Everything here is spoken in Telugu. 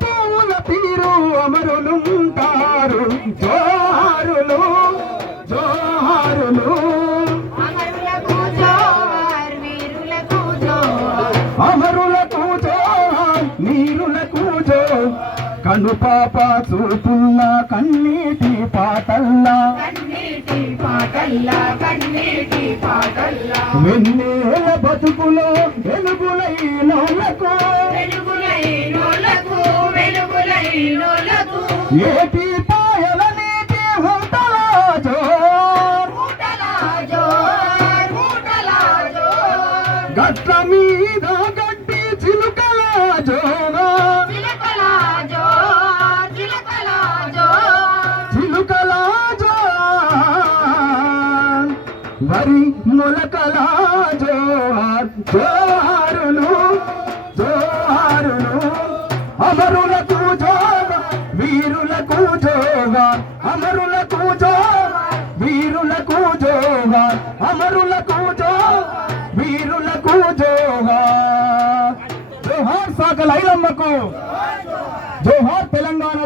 పూల తీరు అమరులుంటారు. జోహారులు జోహారులు. అమరులకు జోహార్ నీరులకు జో కను పాప చూపుల్లా కన్నీటి పాటల్లా. కన్నీటి పాటల్లా కన్నీటి పాటల్లా. వెన్నెల బతుకులో వెలుగులైనోళ్ళకు ఏటి పాయల నీటి గట్ల మీద గడ్డి చిలుకల వరి మొలకలా జోహార్ జోహారును జోహారును. అమరులకు జోగ వీరులకు జోగ అమరులకు జోగ వీరులకు జోగ అమరులకు జోగ వీరులకు జోగ జోహార్ సాగల ఐలమ్మకు. జోహార్ తెలంగాణ